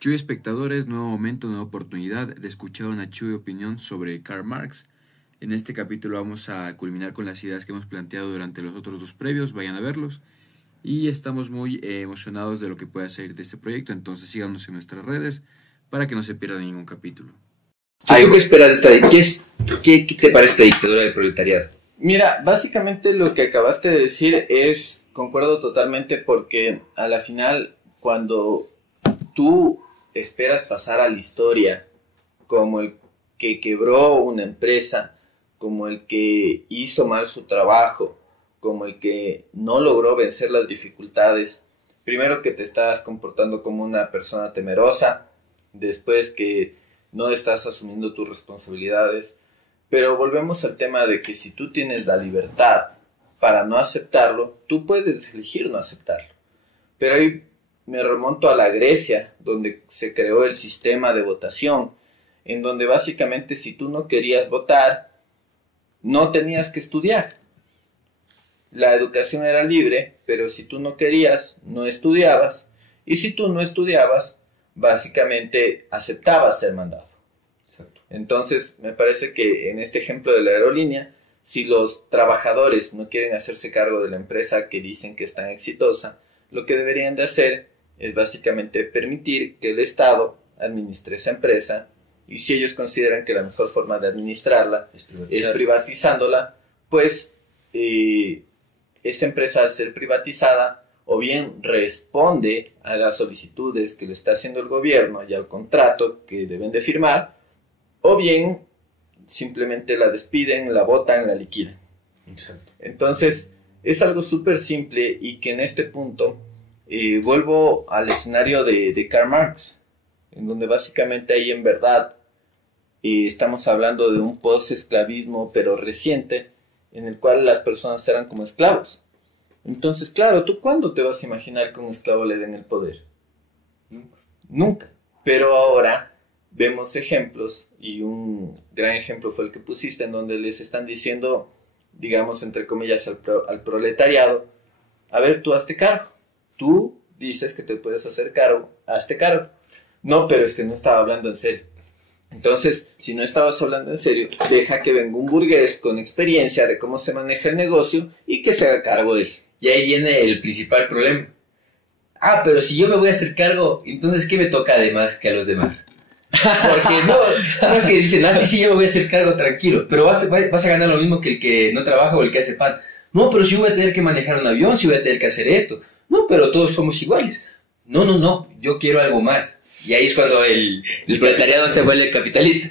Chuy espectadores, nuevo momento, nueva oportunidad de escuchar una Chuy opinión sobre Karl Marx. En este capítulo vamos a culminar con las ideas que hemos planteado durante los otros dos previos, vayan a verlos. Y estamos muy emocionados de lo que pueda salir de este proyecto, entonces síganos en nuestras redes para que no se pierdan ningún capítulo. ¿Tú qué esperas de qué te parece esta dictadura del proletariado? Mira, básicamente lo que acabaste de decir concuerdo totalmente, porque a la final, cuando tú esperas pasar a la historia como el que quebró una empresa, como el que hizo mal su trabajo, como el que no logró vencer las dificultades, primero que te estás comportando como una persona temerosa, después que no estás asumiendo tus responsabilidades. Pero volvemos al tema de que si tú tienes la libertad para no aceptarlo, tú puedes elegir no aceptarlo. Pero ahí me remonto a la Grecia, donde se creó el sistema de votación, en donde básicamente si tú no querías votar, no tenías que estudiar. La educación era libre, pero si tú no querías, no estudiabas. Y si tú no estudiabas, básicamente aceptabas ser mandado. Entonces, me parece que en este ejemplo de la aerolínea, si los trabajadores no quieren hacerse cargo de la empresa que dicen que es tan exitosa, lo que deberían de hacer es básicamente permitir que el Estado administre esa empresa, y si ellos consideran que la mejor forma de administrarla es privatizándola, pues esa empresa, al ser privatizada, o bien responde a las solicitudes que le está haciendo el gobierno y al contrato que deben de firmar, o bien simplemente la despiden, la botan, la liquidan. Exacto. Entonces, es algo súper simple, y que en este punto vuelvo al escenario de Karl Marx, en donde básicamente ahí en verdad estamos hablando de un post-esclavismo, pero reciente, en el cual las personas eran como esclavos. Entonces, claro, ¿tú cuándo te vas a imaginar que a un esclavo le den el poder? Nunca. Nunca. Pero ahora vemos ejemplos, y un gran ejemplo fue el que pusiste, en donde les están diciendo, digamos, entre comillas, al proletariado: a ver, tú hazte cargo. Tú dices que te puedes hacer cargo, hazte cargo. No, pero es que no estaba hablando en serio. Entonces, si no estabas hablando en serio, deja que venga un burgués con experiencia de cómo se maneja el negocio y que se haga cargo de él. Y ahí viene el principal problema. Pero si yo me voy a hacer cargo, entonces ¿qué me toca además que a los demás? Porque no es que dicen, sí, yo me voy a hacer cargo, tranquilo, pero vas a ganar lo mismo que el que no trabaja o el que hace pan. No, pero si voy a tener que manejar un avión, si voy a tener que hacer esto. No, pero todos somos iguales. No, yo quiero algo más. Y ahí es cuando el proletariado se vuelve capitalista.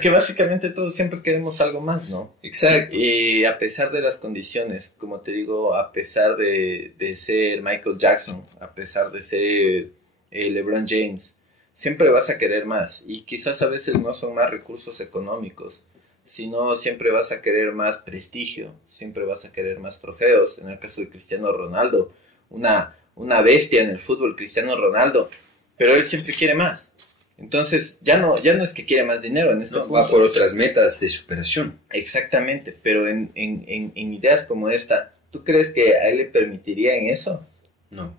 que básicamente todos siempre queremos algo más, ¿no? Exacto. Y a pesar de las condiciones, como te digo, a pesar de ser Michael Jackson, a pesar de ser LeBron James, siempre vas a querer más. Y quizás a veces no son más recursos económicos, sino siempre vas a querer más prestigio, siempre vas a querer más trofeos. En el caso de Cristiano Ronaldo, una bestia en el fútbol, Cristiano Ronaldo, pero él siempre quiere más. Entonces ya no es que quiere más dinero en este punto. Va por otras metas de superación. Exactamente, pero en ideas como esta, ¿tú crees que a él le permitirían eso? No.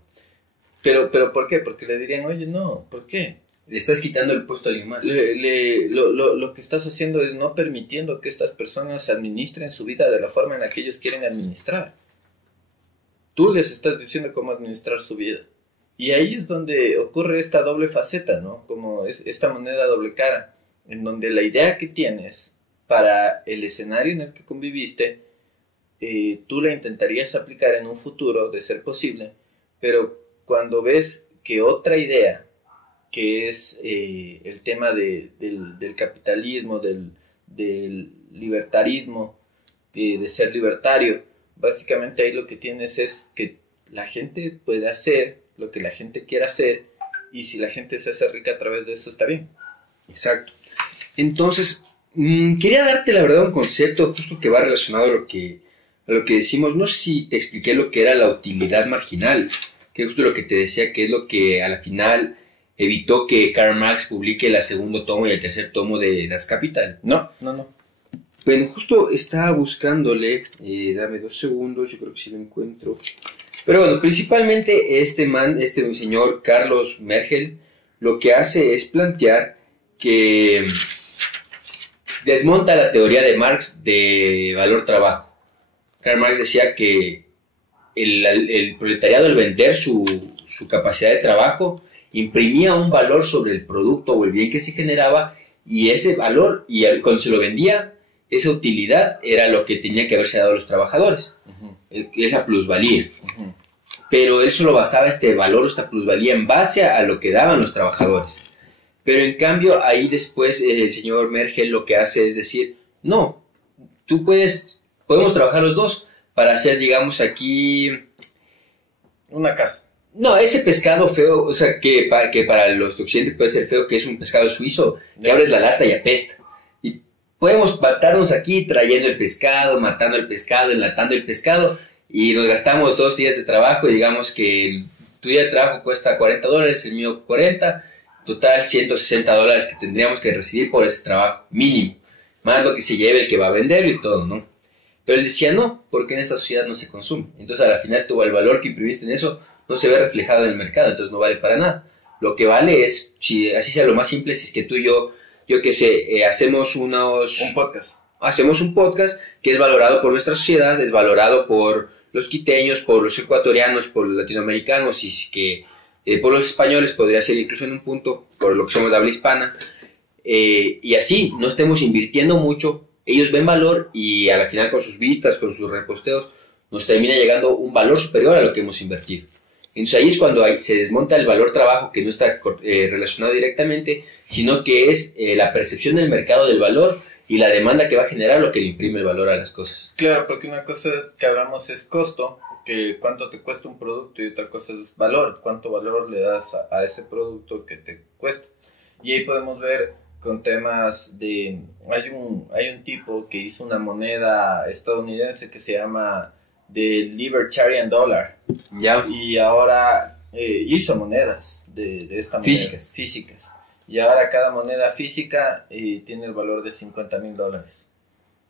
Pero ¿por qué? Porque le dirían, oye, no, ¿por qué? Le estás quitando el puesto a alguien más. Lo que estás haciendo es no permitiendo que estas personas administren su vida de la forma en la que ellos quieren administrar. Tú les estás diciendo cómo administrar su vida. Y ahí es donde ocurre esta doble faceta, ¿no? Como esta moneda doble cara, en donde la idea que tienes para el escenario en el que conviviste, tú la intentarías aplicar en un futuro, de ser posible, pero cuando ves que otra idea, que es el tema del capitalismo, del libertarismo, de ser libertario, básicamente ahí lo que tienes es que la gente puede hacer lo que la gente quiera hacer, y si la gente se hace rica a través de eso, está bien. Exacto. Entonces, quería darte la verdad un concepto justo que va relacionado a lo que decimos. No sé si te expliqué lo que era la utilidad marginal, que es justo lo que te decía, que es lo que a la final evitó que Karl Marx publique el segundo tomo y el tercer tomo de Das Kapital. No. Bueno, justo estaba buscándole, dame 2 segundos, yo creo que sí lo encuentro. Pero bueno, principalmente este señor Carlos Mergel, lo que hace es plantear que desmonta la teoría de Marx de valor-trabajo. Karl Marx decía que el proletariado, al vender su capacidad de trabajo, imprimía un valor sobre el producto o el bien que se generaba, y ese valor, cuando se lo vendía, esa utilidad era lo que tenía que haberse dado a los trabajadores, esa plusvalía. Pero él solo basaba este valor, esta plusvalía, en base a lo que daban los trabajadores. Pero en cambio, ahí después el señor Mergel lo que hace es decir, no, podemos trabajar los dos para hacer, digamos, aquí una casa. No, ese pescado feo, o sea, que para los occidentales puede ser feo, que es un pescado suizo, que abres la lata y apesta. Y podemos matarnos aquí trayendo el pescado, matando el pescado, enlatando el pescado, y nos gastamos 2 días de trabajo, y digamos que tu día de trabajo cuesta $40, el mío 40, total $160 que tendríamos que recibir por ese trabajo, mínimo, más lo que se lleve el que va a venderlo y todo, ¿no? Pero él decía no, porque en esta sociedad no se consume. Entonces, al final, el valor que imprimiste en eso no se ve reflejado en el mercado, entonces no vale para nada. Lo que vale es, si así sea lo más simple, si es que tú y yo qué sé, hacemos un podcast. Hacemos un podcast que es valorado por nuestra sociedad, es valorado por los quiteños, por los ecuatorianos, por los latinoamericanos, y que por los españoles podría ser incluso en un punto, por lo que somos de habla hispana, y así no estemos invirtiendo mucho, ellos ven valor y a la final con sus vistas, con sus reposteos, nos termina llegando un valor superior a lo que hemos invertido. Entonces ahí es cuando se desmonta el valor trabajo, que no está relacionado directamente, sino que es la percepción del mercado del valor y la demanda que va a generar lo que le imprime el valor a las cosas. Claro, porque una cosa que hablamos es costo, que cuánto te cuesta un producto, y otra cosa es valor, cuánto valor le das a ese producto que te cuesta. Y ahí podemos ver con temas de... Hay un tipo que hizo una moneda estadounidense que se llama The Libertarian Dollar. Ya. Y ahora hizo monedas de esta moneda. Físicas. Y ahora cada moneda física tiene el valor de $50,000.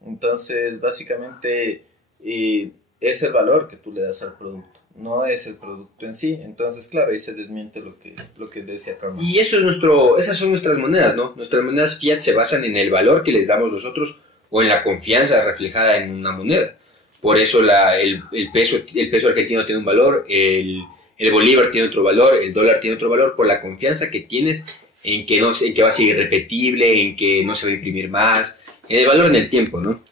Entonces, básicamente, es el valor que tú le das al producto, no es el producto en sí. Entonces, claro, ahí se desmiente lo que decía Carmen. Y esas son nuestras monedas, ¿no? Nuestras monedas fiat se basan en el valor que les damos nosotros o en la confianza reflejada en una moneda. Por eso el peso argentino tiene un valor, el bolívar tiene otro valor, el dólar tiene otro valor, por la confianza que tienes en que va a ser irrepetible, en que no se va a imprimir más, en el valor en el tiempo, ¿no?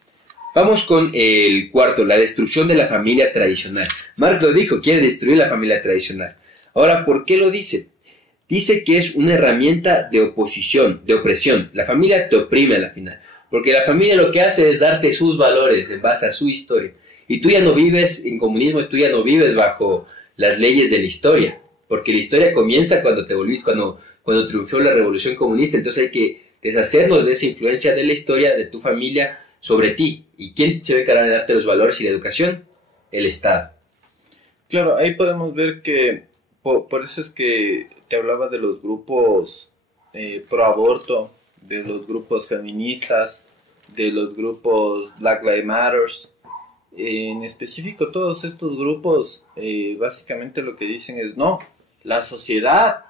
Vamos con el cuarto, la destrucción de la familia tradicional. Marx lo dijo, quiere destruir la familia tradicional. Ahora, ¿por qué lo dice? Dice que es una herramienta de oposición, de opresión. La familia te oprime a la final. Porque la familia lo que hace es darte sus valores en base a su historia. Y tú ya no vives en comunismo, tú ya no vives bajo las leyes de la historia. Porque la historia comienza cuando cuando triunfó la revolución comunista. Entonces hay que deshacernos de esa influencia de la historia, de tu familia, sobre ti. ¿Y quién se va a encargar de darte los valores y la educación? El Estado. Claro, ahí podemos ver que por eso es que te hablaba de los grupos pro aborto, de los grupos feministas, de los grupos Black Lives Matter. En específico, todos estos grupos básicamente lo que dicen es no, la sociedad.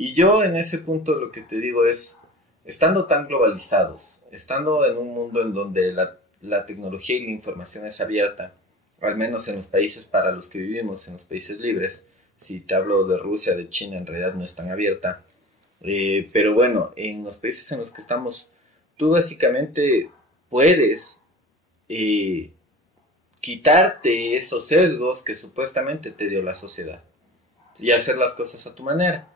Y yo en ese punto lo que te digo es, estando tan globalizados, estando en un mundo en donde la tecnología y la información es abierta, al menos en los países para los que vivimos, en los países libres, si te hablo de Rusia, de China, en realidad no es tan abierta, pero bueno, en los países en los que estamos, tú básicamente puedes quitarte esos sesgos que supuestamente te dio la sociedad y hacer las cosas a tu manera.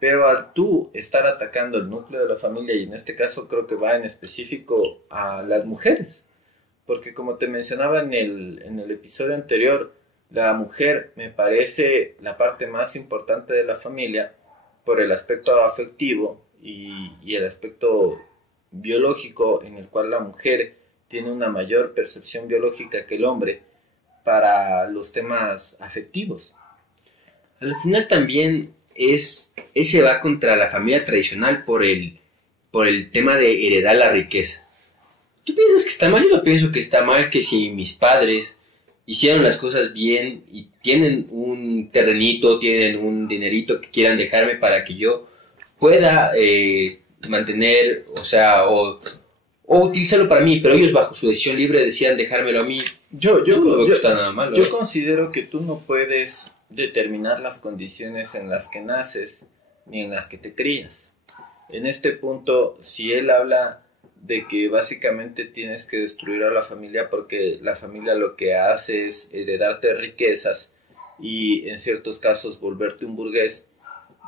Pero al tú estar atacando el núcleo de la familia, y en este caso creo que va en específico a las mujeres, porque como te mencionaba en el episodio anterior, la mujer me parece la parte más importante de la familia por el aspecto afectivo y el aspecto biológico, en el cual la mujer tiene una mayor percepción biológica que el hombre para los temas afectivos. Al final también ese va contra la familia tradicional por el tema de heredar la riqueza. ¿Tú piensas que está mal? Yo no pienso que está mal que si mis padres hicieron las cosas bien y tienen un terrenito, tienen un dinerito que quieran dejarme para que yo pueda mantener, o sea, o utilizarlo para mí, pero ellos bajo su decisión libre decían dejármelo a mí. No creo que está nada malo. Yo considero que tú no puedes determinar las condiciones en las que naces ni en las que te crías. En este punto, si él habla de que básicamente tienes que destruir a la familia porque la familia lo que hace es heredarte riquezas y en ciertos casos volverte un burgués,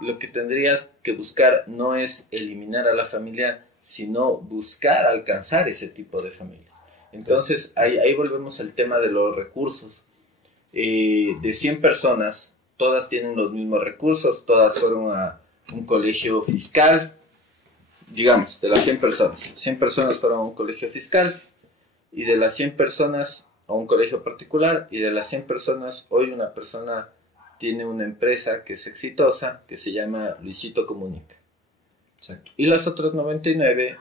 lo que tendrías que buscar no es eliminar a la familia, sino buscar alcanzar ese tipo de familia. Entonces ahí volvemos al tema de los recursos. De 100 personas, todas tienen los mismos recursos, todas fueron a un colegio fiscal, digamos, de las 100 personas fueron a un colegio fiscal, y de las 100 personas a un colegio particular, y de las 100 personas, hoy una persona tiene una empresa que es exitosa, que se llama Luisito Comunica. Exacto. Y las otras 99,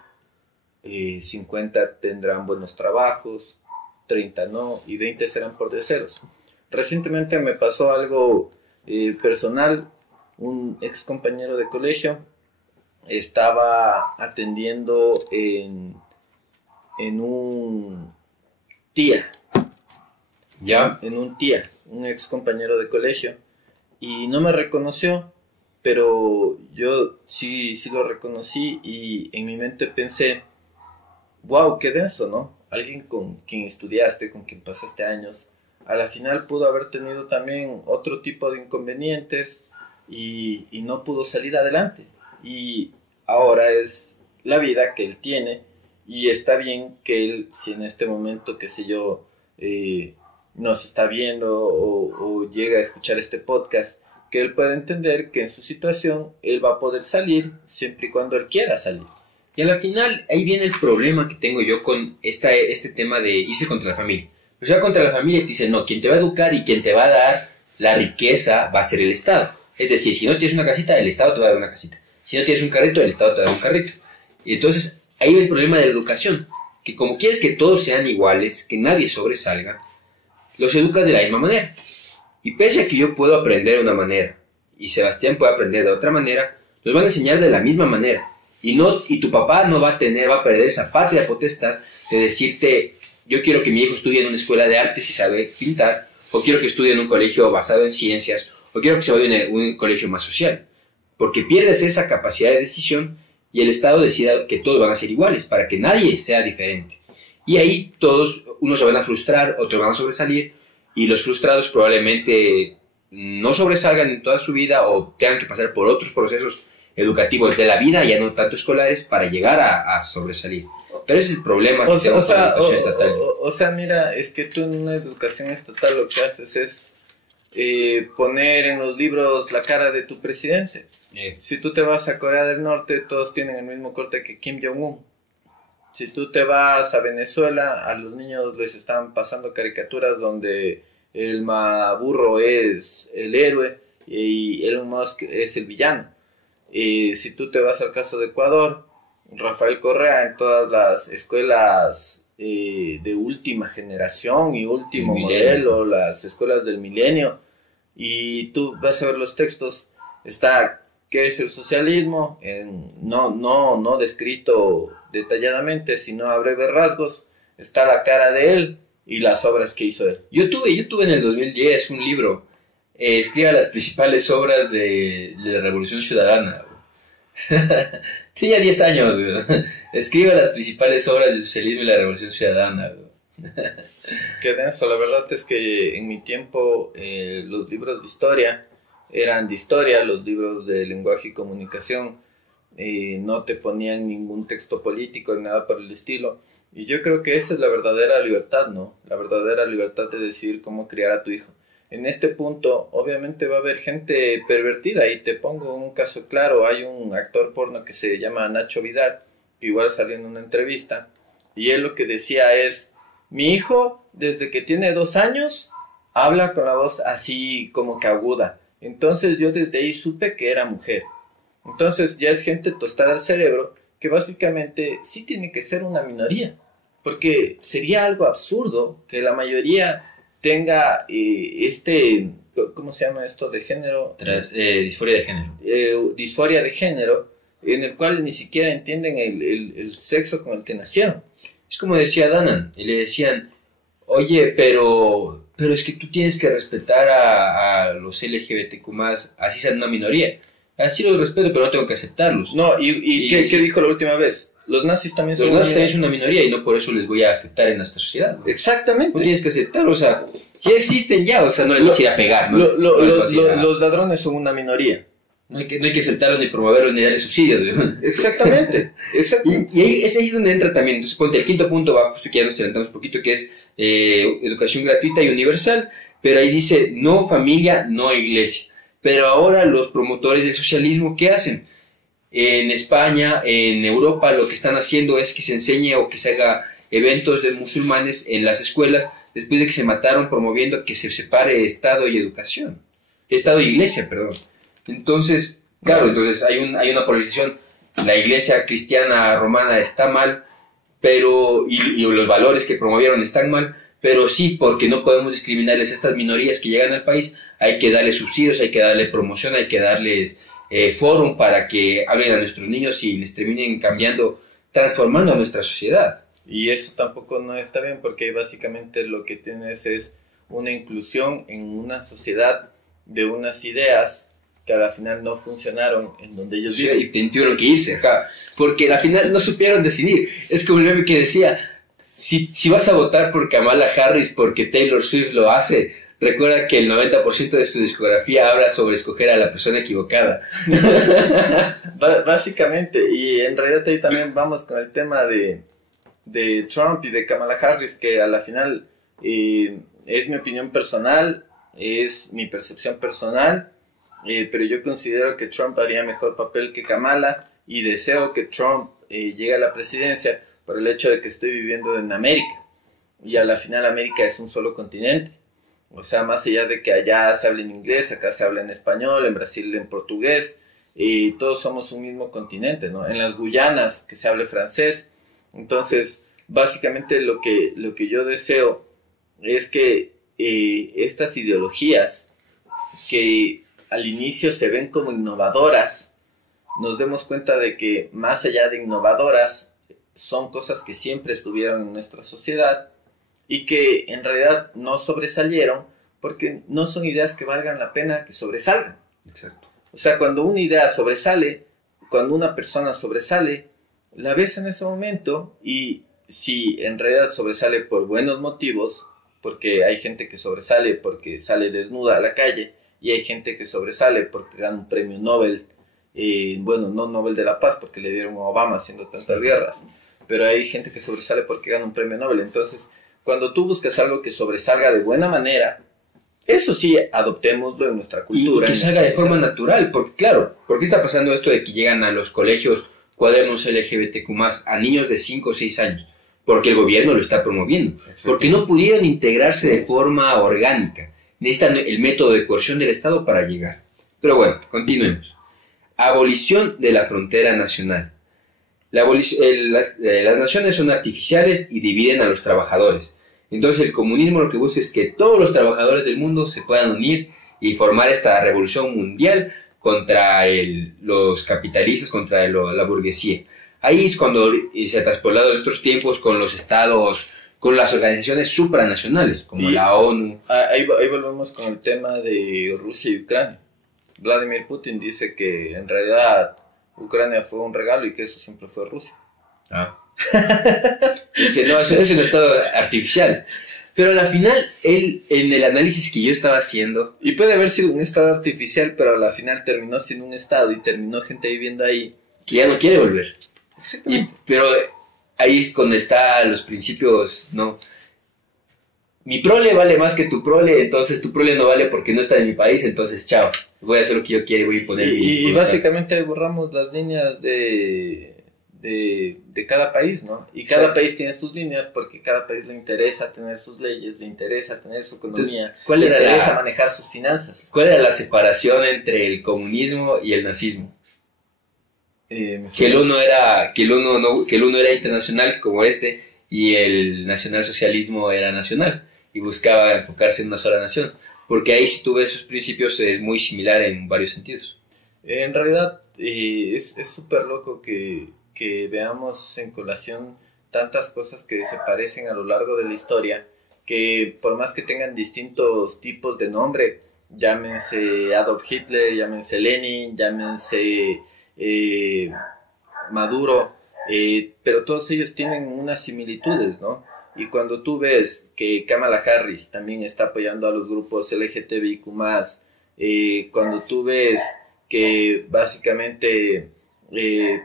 50 tendrán buenos trabajos, 30 no, y 20 serán por deseos. Recientemente me pasó algo personal. Un ex compañero de colegio estaba atendiendo en un tía. ¿Ya? En un tía, un ex compañero de colegio. Y no me reconoció, pero yo sí lo reconocí y en mi mente pensé, wow, qué denso, ¿no? Alguien con quien estudiaste, con quien pasaste años, a la final pudo haber tenido también otro tipo de inconvenientes y no pudo salir adelante. Y ahora es la vida que él tiene y está bien que él, si en este momento, qué sé yo, nos está viendo o llega a escuchar este podcast, que él pueda entender que en su situación él va a poder salir siempre y cuando él quiera salir. Y a la final, ahí viene el problema que tengo yo con este tema de irse contra la familia. O sea, contra la familia te dicen, no, quien te va a educar y quien te va a dar la riqueza va a ser el Estado. Es decir, si no tienes una casita, el Estado te va a dar una casita. Si no tienes un carrito, el Estado te va a dar un carrito. Y entonces, ahí viene el problema de la educación. Que como quieres que todos sean iguales, que nadie sobresalga, los educas de la misma manera. Y pese a que yo puedo aprender de una manera, y Sebastián puede aprender de otra manera, los van a enseñar de la misma manera. Y tu papá no va a perder esa patria potestad de decirte, yo quiero que mi hijo estudie en una escuela de artes y sabe pintar, o quiero que estudie en un colegio basado en ciencias, o quiero que se vaya a un colegio más social. Porque pierdes esa capacidad de decisión y el Estado decida que todos van a ser iguales, para que nadie sea diferente. Y ahí todos, unos se van a frustrar, otros van a sobresalir, y los frustrados probablemente no sobresalgan en toda su vida o tengan que pasar por otros procesos educativos de la vida, ya no tanto escolares, para llegar a sobresalir. Pero ese es el problema que tenemos con la educación estatal. O sea, mira, es que tú en una educación estatal lo que haces es poner en los libros la cara de tu presidente. Si tú te vas a Corea del Norte, todos tienen el mismo corte que Kim Jong-un. Si tú te vas a Venezuela, a los niños les están pasando caricaturas donde el Maburro es el héroe y Elon Musk es el villano. Si tú te vas al caso de Ecuador, Rafael Correa en todas las escuelas de última generación y último modelo, las escuelas del milenio, y tú vas a ver los textos, está qué es el socialismo, no descrito detalladamente, sino a breves rasgos, está la cara de él y las obras que hizo él. Yo tuve en el 2010 un libro, escriba las principales obras de la Revolución Ciudadana. Tenía 10 años, güey. Escriba las principales obras del socialismo y la Revolución Ciudadana, güey. Qué denso, la verdad es que en mi tiempo los libros de historia eran de historia, los libros de lenguaje y comunicación no te ponían ningún texto político ni nada por el estilo. Y yo creo que esa es la verdadera libertad, ¿no? La verdadera libertad de decidir cómo criar a tu hijo. En este punto, obviamente va a haber gente pervertida, y te pongo un caso claro. Hay un actor porno que se llama Nacho Vidal, que igual salió en una entrevista, y él lo que decía es, mi hijo, desde que tiene 2 años, habla con la voz así como que aguda. Entonces yo desde ahí supe que era mujer. Entonces ya es gente tostada al cerebro, que básicamente sí tiene que ser una minoría. Porque sería algo absurdo que la mayoría tenga ¿cómo se llama esto de género? Disforia de género. Disforia de género, en el cual ni siquiera entienden el sexo con el que nacieron. Es como decía Danan, y le decían, oye, pero es que tú tienes que respetar a los LGBTQ+, así sean una minoría. Así los respeto, pero no tengo que aceptarlos. No, ¿qué dijo la última vez? Los nazis también son una minoría y no por eso les voy a aceptar en nuestra sociedad, ¿no? Exactamente. No tienes que aceptarlo, o sea, ya existen ya, o sea, no les vas a ir a pegar, ¿no? Los ladrones son una minoría. No hay que aceptarlos, ni promoverlos, ni darles subsidios, ¿no? Exactamente. Y ahí es donde entra también. Entonces, ponte, el quinto punto va justo que ya nos adelantamos un poquito, que es educación gratuita y universal, pero ahí dice no familia, no iglesia. Pero ahora los promotores del socialismo, ¿qué hacen? En España, en Europa, lo que están haciendo es que se enseñe o que se haga eventos de musulmanes en las escuelas después de que se mataron, promoviendo que se separe Estado y educación. Estado y iglesia, perdón. Entonces, claro, hay una polarización. La iglesia cristiana romana está mal, pero y los valores que promovieron están mal, pero sí, porque no podemos discriminarles a estas minorías que llegan al país, hay que darles subsidios, hay que darle promoción, hay que darles fórum para que hablen a nuestros niños y les terminen cambiando, transformando a nuestra sociedad. Y eso tampoco no está bien, porque básicamente lo que tienes es una inclusión en una sociedad de unas ideas que a la final no funcionaron en donde ellos viven. Y tuvieron que irse, ajá, porque al final no supieron decidir. Es como el meme que decía, si vas a votar por Kamala Harris porque Taylor Swift lo hace, recuerda que el 90% de su discografía habla sobre escoger a la persona equivocada. Básicamente, y en realidad ahí también vamos con el tema de Trump y de Kamala Harris, que a la final es mi opinión personal, es mi percepción personal, pero yo considero que Trump haría mejor papel que Kamala y deseo que Trump llegue a la presidencia por el hecho de que estoy viviendo en América y a la final América es un solo continente. O sea, más allá de que allá se hable en inglés, acá se habla en español, en Brasil en portugués, y todos somos un mismo continente, ¿no? En las Guyanas que se hable francés. Entonces, básicamente lo que yo deseo es que estas ideologías que al inicio se ven como innovadoras, nos demos cuenta de que más allá de innovadoras, son cosas que siempre estuvieron en nuestra sociedad y que en realidad no sobresalieron porque no son ideas que valgan la pena que sobresalgan. Exacto. O sea, cuando una idea sobresale, cuando una persona sobresale, la ves en ese momento y si en realidad sobresale por buenos motivos, porque hay gente que sobresale porque sale desnuda a la calle y hay gente que sobresale porque gana un premio Nobel, bueno, no Nobel de la Paz porque le dieron a Obama haciendo tantas guerras, pero hay gente que sobresale porque gana un premio Nobel. Entonces, cuando tú buscas algo que sobresalga de buena manera, eso sí, adoptémoslo en nuestra cultura. Y que salga de forma natural, porque claro, ¿por qué está pasando esto de que llegan a los colegios cuadernos LGBTQ+, a niños de 5 o 6 años? Porque el gobierno lo está promoviendo, porque no pudieron integrarse de forma orgánica. Necesitan el método de coerción del Estado para llegar. Pero bueno, continuemos. Abolición de la frontera nacional. Las naciones son artificiales y dividen a los trabajadores. Entonces el comunismo lo que busca es que todos los trabajadores del mundo se puedan unir y formar esta revolución mundial contra los capitalistas, contra la burguesía. Ahí es cuando se ha traspolado en nuestros tiempos con los estados, con las organizaciones supranacionales, como la ONU. Ahí volvemos con el tema de Rusia y Ucrania. Vladimir Putin dice que en realidad Ucrania fue un regalo y que eso siempre fue Rusia. Dice, no, eso es un estado artificial. Pero al final, en el análisis que yo estaba haciendo... Y puede haber sido un estado artificial, pero al final terminó siendo un estado y terminó gente viviendo ahí. Que ya no quiere volver. Pero ahí es donde están los principios, ¿no? Mi prole vale más que tu prole, entonces tu prole no vale porque no está en mi país, entonces chao. Voy a hacer lo que yo quiero y voy a imponer y básicamente borramos las líneas de cada país, ¿no? Y cada país tiene sus líneas porque cada país le interesa tener sus leyes, le interesa tener su economía, entonces, le interesa manejar sus finanzas. ¿Cuál era la separación entre el comunismo y el nazismo? Que el uno era internacional como este y el nacionalsocialismo era nacional y buscaba enfocarse en una sola nación, porque ahí si tú ves sus principios es muy similar en varios sentidos. En realidad es súper loco que veamos en colación tantas cosas que se parecen a lo largo de la historia, que por más que tengan distintos tipos de nombre, llámense Adolf Hitler, llámense Lenin, llámense Maduro, pero todos ellos tienen unas similitudes, ¿no? Y cuando tú ves que Kamala Harris también está apoyando a los grupos LGTBIQ+, cuando tú ves que básicamente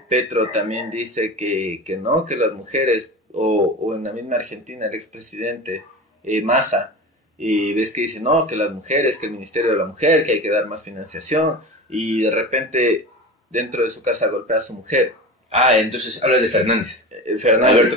Petro también dice que no, que las mujeres, o en la misma Argentina el expresidente Massa, y ves que dice no, que las mujeres, que el Ministerio de la Mujer, que hay que dar más financiación, y de repente dentro de su casa golpea a su mujer. Ah, entonces hablas de Fernández. Alberto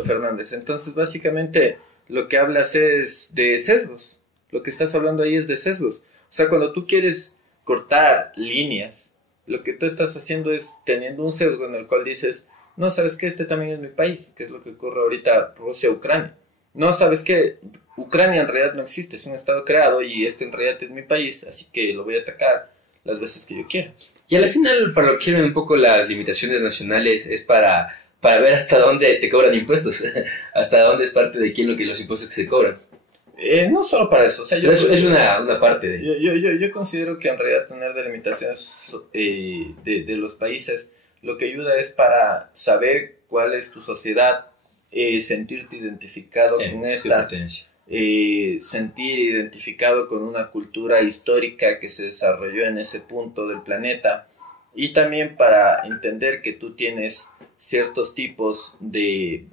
Sí. Fernández. Entonces, básicamente, lo que hablas es de sesgos. Lo que estás hablando ahí es de sesgos. O sea, cuando tú quieres cortar líneas, lo que tú estás haciendo es teniendo un sesgo en el cual dices, no, ¿sabes qué? Este también es mi país, que es lo que ocurre ahorita Rusia-Ucrania. No, ¿sabes qué? Ucrania en realidad no existe, es un estado creado y este en realidad es mi país, así que lo voy a atacar las veces que yo quiera. Y al final, para lo que sirven un poco las limitaciones nacionales es para ver hasta dónde te cobran impuestos, hasta dónde es parte de quién los impuestos que se cobran. No solo para eso, o sea, Es una parte de... Yo considero que en realidad tener delimitaciones de los países lo que ayuda es para saber cuál es tu sociedad, sentirte identificado con esta, sentir identificado con una cultura histórica que se desarrolló en ese punto del planeta, y también para entender que tú tienes ciertos tipos de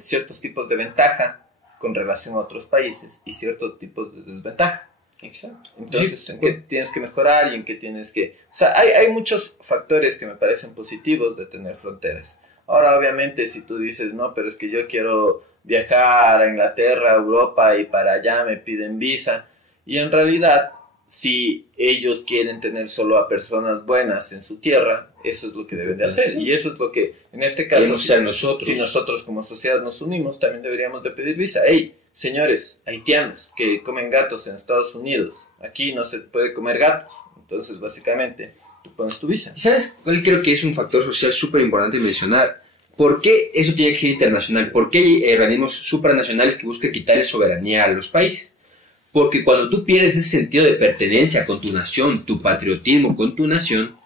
ciertos tipos de ventaja con relación a otros países y ciertos tipos de desventaja. Exacto. Entonces, Sí, en qué tienes que mejorar y en qué tienes que... O sea, hay muchos factores que me parecen positivos de tener fronteras. Ahora, obviamente, si tú dices, no, pero es que yo quiero viajar a Inglaterra, a Europa, y para allá me piden visa, y en realidad, si ellos quieren tener solo a personas buenas en su tierra, eso es lo que deben de hacer, y eso es lo que, en este caso, si nosotros como sociedad nos unimos, también deberíamos de pedir visa. Hey, señores haitianos que comen gatos en Estados Unidos, aquí no se puede comer gatos, entonces básicamente tú pones tu visa. ¿Sabes cuál creo que es un factor social súper importante mencionar? ¿Por qué eso tiene que ser internacional? ¿Por qué hay organismos supranacionales que buscan quitarle soberanía a los países? Porque cuando tú pierdes ese sentido de pertenencia con tu nación, tu patriotismo con tu nación,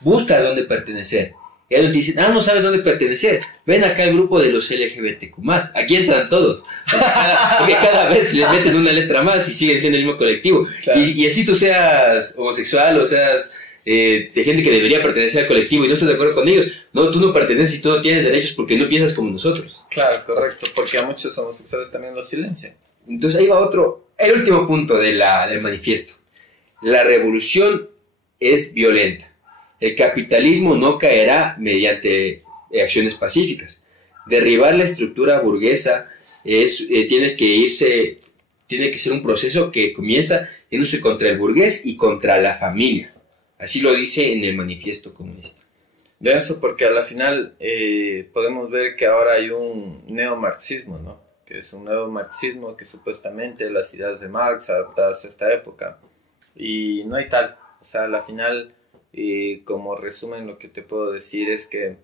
buscas dónde pertenecer. Y ellos te dicen, no sabes dónde pertenecer. Ven acá el grupo de los LGBTQ+. Aquí entran todos. Porque cada vez le meten una letra más y siguen siendo el mismo colectivo. Claro. Y así tú seas homosexual o seas de gente que debería pertenecer al colectivo y no estás de acuerdo con ellos. No, tú no perteneces y tú no tienes derechos porque no piensas como nosotros. Claro, correcto, porque a muchos homosexuales también los silencian. Entonces ahí va el último punto del manifiesto. La revolución es violenta. El capitalismo no caerá mediante acciones pacíficas. Derribar la estructura burguesa tiene que ser un proceso que comienza yéndose contra el burgués y contra la familia. Así lo dice en el manifiesto comunista. De eso, porque a la final podemos ver que ahora hay un neomarxismo, ¿no? Que es un nuevo marxismo que supuestamente las ideas de Marx adaptadas a esta época. Y no hay tal. O sea, a la final, como resumen, lo que te puedo decir es que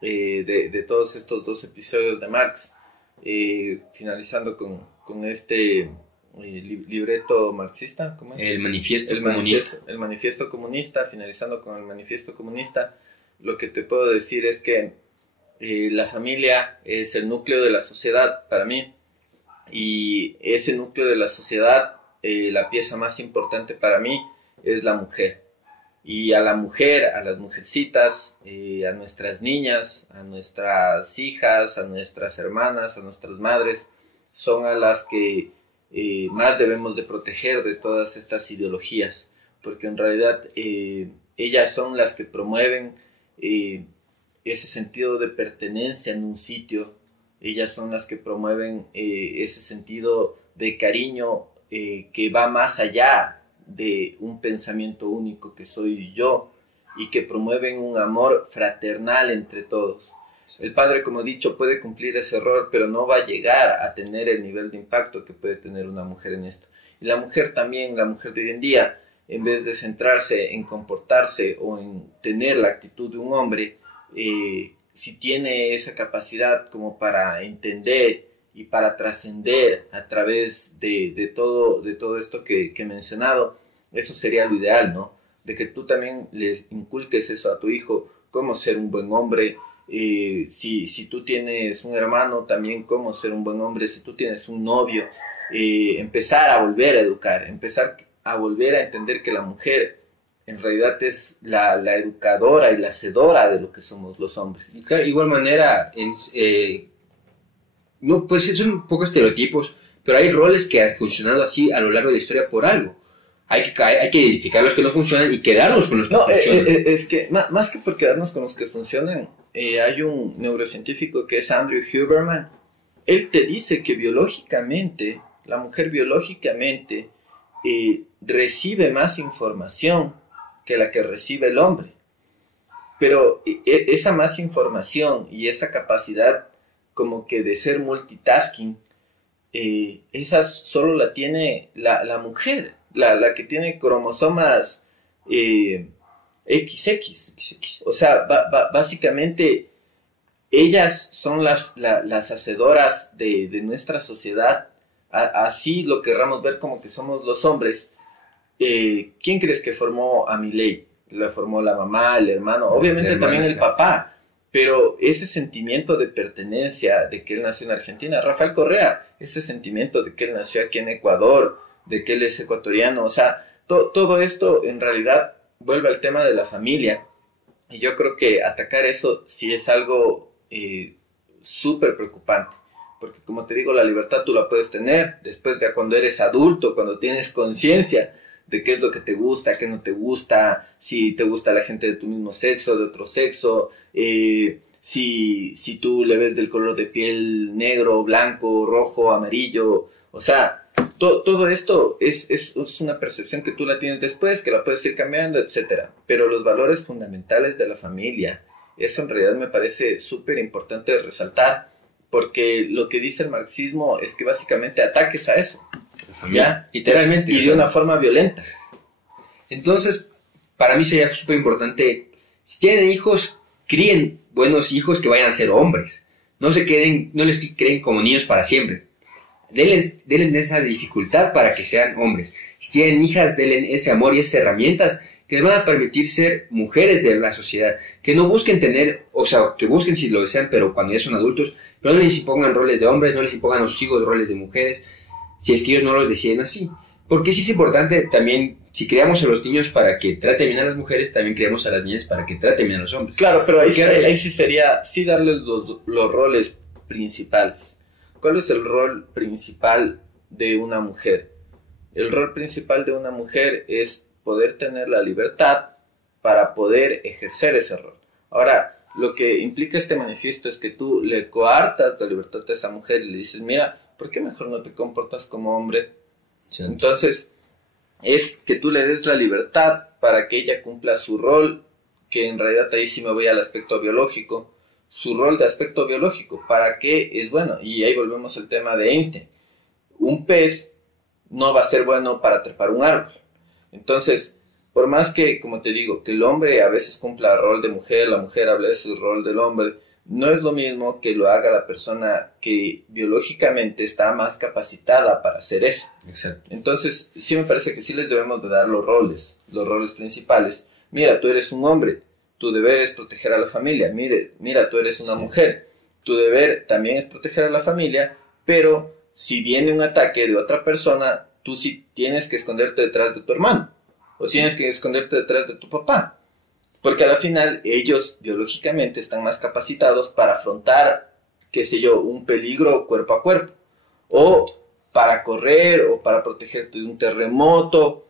de todos estos 2 episodios de Marx, finalizando con este libreto marxista, ¿cómo es? El manifiesto comunista. El manifiesto comunista, finalizando con el manifiesto comunista, lo que te puedo decir es que la familia es el núcleo de la sociedad para mí, y ese núcleo de la sociedad, la pieza más importante para mí es la mujer. Y a la mujer, a las mujercitas, a nuestras niñas, a nuestras hijas, a nuestras hermanas, a nuestras madres, son a las que más debemos de proteger de todas estas ideologías, porque en realidad ellas son las que promueven ese sentido de pertenencia en un sitio. Ellas son las que promueven ese sentido de cariño que va más allá de un pensamiento único que soy yo, y que promueven un amor fraternal entre todos. El padre, como he dicho, puede cumplir ese rol, pero no va a llegar a tener el nivel de impacto que puede tener una mujer en esto. Y la mujer también, la mujer de hoy en día, en vez de centrarse en comportarse o en tener la actitud de un hombre, si tiene esa capacidad como para entender y para trascender a través de todo esto que he mencionado, eso sería lo ideal, ¿no? De que tú también le inculques eso a tu hijo, cómo ser un buen hombre. Si tú tienes un hermano, también cómo ser un buen hombre. Si tú tienes un novio, empezar a volver a educar, empezar a volver a entender que la mujer en realidad es la educadora y la hacedora de lo que somos los hombres. De igual manera, no, pues son un poco estereotipos, pero hay roles que han funcionado así a lo largo de la historia por algo. Hay que identificar los que no funcionan y quedarnos con los que funcionan. Es que más que por quedarnos con los que funcionan, hay un neurocientífico que es Andrew Huberman. Él te dice que biológicamente, la mujer biológicamente recibe más información que la que recibe el hombre. Pero esa más información y esa capacidad como que de ser multitasking, esas solo la tiene la mujer. La que tiene cromosomas XX. O sea, básicamente ellas son las hacedoras de nuestra sociedad. Así lo querramos ver como que somos los hombres. ¿Quién crees que formó a Milei? La formó la mamá, el hermano, obviamente el hermano, también el papá. Pero ese sentimiento de pertenencia, de que él nació en Argentina, Rafael Correa, ese sentimiento de que él nació aquí en Ecuador, de que él es ecuatoriano, o sea, todo esto en realidad vuelve al tema de la familia, y yo creo que atacar eso sí es algo súper preocupante, porque como te digo, la libertad tú la puedes tener después de cuando eres adulto, cuando tienes conciencia de qué es lo que te gusta, qué no te gusta, si te gusta la gente de tu mismo sexo, de otro sexo, si tú le ves del color de piel negro, blanco, rojo, amarillo, o sea, todo esto es una percepción que tú la tienes después, que la puedes ir cambiando, etcétera. Pero los valores fundamentales de la familia, eso en realidad me parece súper importante resaltar, porque lo que dice el marxismo es que básicamente ataques a eso, ¿ya? Literalmente. Y de una forma violenta. Entonces, para mí sería súper importante, si tienen hijos, críen buenos hijos que vayan a ser hombres. No les creen como niños para siempre. Denle esa dificultad para que sean hombres. Si tienen hijas, denle ese amor y esas herramientas que les van a permitir ser mujeres de la sociedad. Que no busquen tener, o sea, que busquen si lo desean, pero cuando ya son adultos, pero no les impongan roles de hombres, no les impongan a sus hijos roles de mujeres, si es que ellos no los deciden así. Porque sí es importante también, si creamos a los niños para que traten bien a las mujeres, también creamos a las niñas para que traten bien a los hombres. Claro, pero ahí sí sería, sí darles los roles principales. ¿Cuál es el rol principal de una mujer? El rol principal de una mujer es poder tener la libertad para poder ejercer ese rol. Ahora, lo que implica este manifiesto es que tú le coartas la libertad a esa mujer y le dices, mira, ¿por qué mejor no te comportas como hombre? Sí. Entonces, es que tú le des la libertad para que ella cumpla su rol, que en realidad ahí sí me voy al aspecto biológico, su rol de aspecto biológico, para qué es bueno. Y ahí volvemos al tema de Einstein. Un pez no va a ser bueno para trepar un árbol. Entonces, por más que, como te digo, que el hombre a veces cumpla el rol de mujer, la mujer a veces el rol del hombre, no es lo mismo que lo haga la persona que biológicamente está más capacitada para hacer eso. Exacto. Entonces, sí me parece que sí les debemos de dar los roles principales. Mira, tú eres un hombre, tu deber es proteger a la familia. Mira, tú eres una mujer, tu deber también es proteger a la familia, pero si viene un ataque de otra persona, tú sí tienes que esconderte detrás de tu hermano, o tienes que esconderte detrás de tu papá. Porque al final ellos biológicamente están más capacitados para afrontar, qué sé yo, un peligro cuerpo a cuerpo. O para correr, o para protegerte de un terremoto,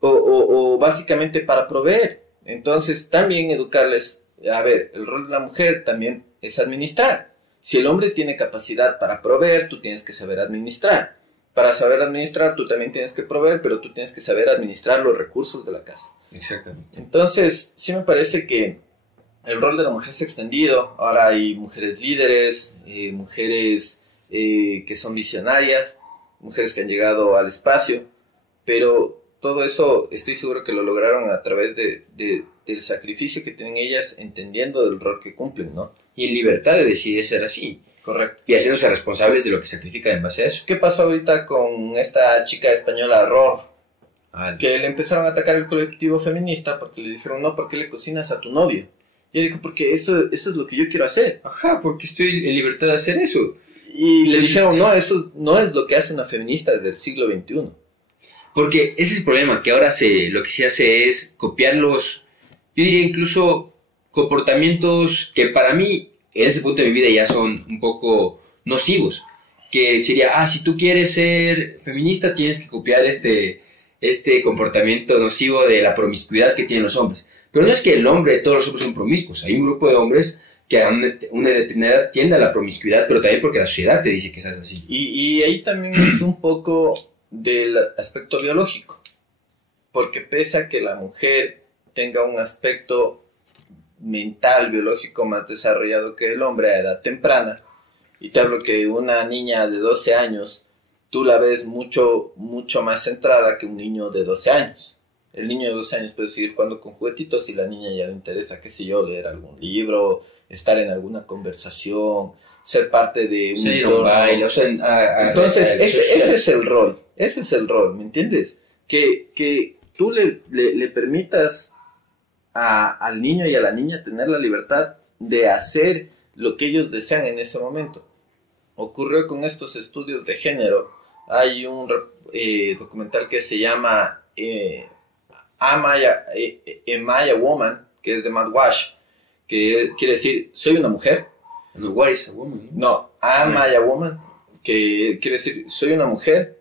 o básicamente para proveer. Entonces también educarles, a ver, el rol de la mujer también es administrar. Si el hombre tiene capacidad para proveer, tú tienes que saber administrar. Para saber administrar, tú también tienes que proveer, pero tú tienes que saber administrar los recursos de la casa. Exactamente. Entonces, sí me parece que el rol de la mujer se ha extendido. Ahora hay mujeres líderes, mujeres que son visionarias, mujeres que han llegado al espacio, pero todo eso estoy seguro que lo lograron a través del sacrificio que tienen ellas, entendiendo del rol que cumplen, ¿no? Y en libertad de decidir ser así. Correcto. Y haciéndose responsables de lo que sacrifican en base a eso. ¿Qué pasó ahorita con esta chica española, Ror? Ah, Que le empezaron a atacar el colectivo feminista porque le dijeron, no, ¿por qué le cocinas a tu novio? Y ella dijo, porque eso es lo que yo quiero hacer. ajá, porque estoy en libertad de hacer eso. Y le dijeron, no, eso no es lo que hace una feminista del siglo XXI. Porque ese es el problema, que ahora lo que se hace es copiar los, yo diría incluso comportamientos que para mí, en ese punto de mi vida ya son un poco nocivos. Que sería, si tú quieres ser feminista tienes que copiar este comportamiento nocivo de la promiscuidad que tienen los hombres. Pero no es que todos los hombres son promiscuos. Hay un grupo de hombres que a una determinada edad tiende a la promiscuidad, pero también porque la sociedad te dice que es así. Y ahí también es un poco del aspecto biológico. Porque pese a que la mujer tenga un aspecto mental, biológico más desarrollado que el hombre a edad temprana, y te hablo que una niña de 12 años, tú la ves mucho más centrada que un niño de 12 años. El niño de 12 años puede seguir jugando con juguetitos y la niña ya le interesa, qué sé yo, leer algún libro, estar en alguna conversación, ser parte de un entorno, baile, entonces ese es el rol, ¿me entiendes? Que tú le permitas al niño y a la niña tener la libertad de hacer lo que ellos desean en ese momento. Ocurrió con estos estudios de género. Hay un documental que se llama Am I a Woman, que es de Matt Walsh, que quiere decir, ¿soy una mujer? No, what is a woman? No, Am I a Woman, que quiere decir, ¿soy una mujer?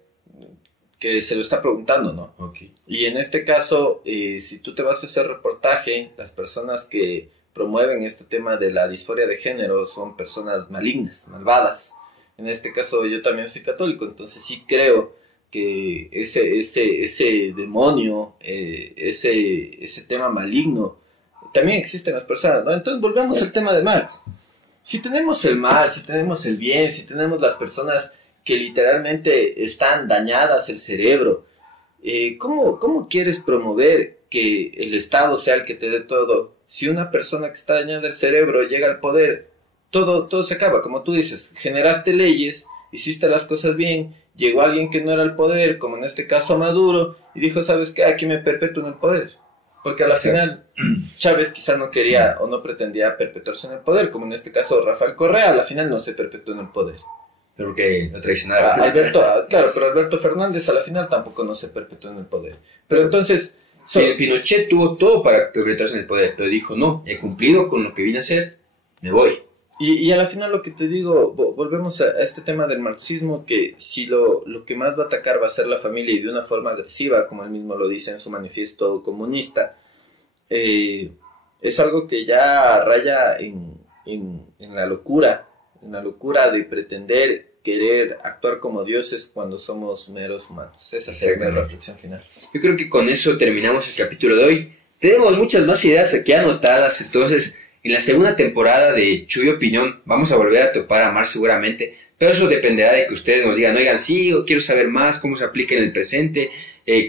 Que se lo está preguntando, ¿no? Okay. Y en este caso, si tú te vas a hacer reportaje, las personas que promueven este tema de la disforia de género son personas malignas, malvadas. En este caso yo también soy católico, entonces sí creo que ese demonio, ese tema maligno, también existe en las personas, ¿no? Entonces volvemos al tema de Marx. Si tenemos el mal, si tenemos el bien, si tenemos las personas que literalmente están dañadas el cerebro, ¿cómo quieres promover que el Estado sea el que te dé todo? Si una persona que está dañada el cerebro llega al poder, todo se acaba, como tú dices, generaste leyes, hiciste las cosas bien, llegó alguien que no era el poder, como en este caso Maduro, y dijo, ¿sabes qué? Aquí me perpetúo en el poder. Porque a la final Chávez quizá no quería o no pretendía perpetuarse en el poder, como en este caso Rafael Correa, a la final no se perpetuó en el poder. Pero que lo traicionaron. Claro, pero Alberto Fernández a la final tampoco no se perpetuó en el poder. Pero entonces... Pinochet tuvo todo para perpetuarse en el poder, pero dijo, no, he cumplido con lo que vine a hacer, me voy. Y a la final lo que te digo, volvemos a este tema del marxismo, que si lo que más va a atacar va a ser la familia y de una forma agresiva, como él mismo lo dice en su manifiesto comunista, es algo que ya raya en la locura de pretender querer actuar como dioses cuando somos meros humanos. Esa es la reflexión final. Yo creo que con eso terminamos el capítulo de hoy. Tenemos muchas más ideas aquí anotadas, entonces en la segunda temporada de Chuy Opinión vamos a volver a topar a Marx seguramente, pero eso dependerá de que ustedes nos digan, oigan, sí, o quiero saber más, cómo se aplica en el presente,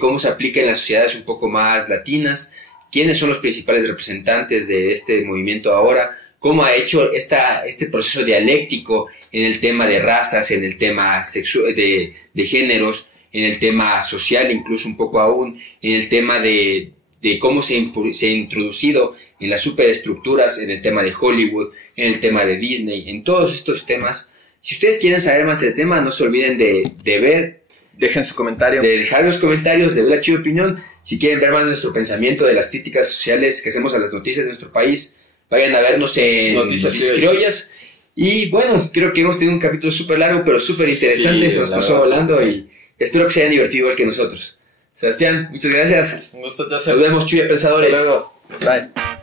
cómo se aplica en las sociedades un poco más latinas, quiénes son los principales representantes de este movimiento ahora, cómo ha hecho este proceso dialéctico en el tema de razas, en el tema de géneros, en el tema social incluso un poco aún, en el tema de cómo se ha introducido en las superestructuras, en el tema de Hollywood, en el tema de Disney, en todos estos temas. Si ustedes quieren saber más del tema, no se olviden de ver, dejen su comentario, de dejar los comentarios, de ver la Chuy Opinión. Si quieren ver más nuestro pensamiento de las críticas sociales que hacemos a las noticias de nuestro país, vayan a vernos en Noticias Criollas. Y bueno, creo que hemos tenido un capítulo súper largo, pero súper interesante. Se nos pasó volando y espero que se hayan divertido igual que nosotros. Sebastián, muchas gracias. Un gusto, Joseph. Nos vemos, Chuy Pensadores. Hasta luego. Bye.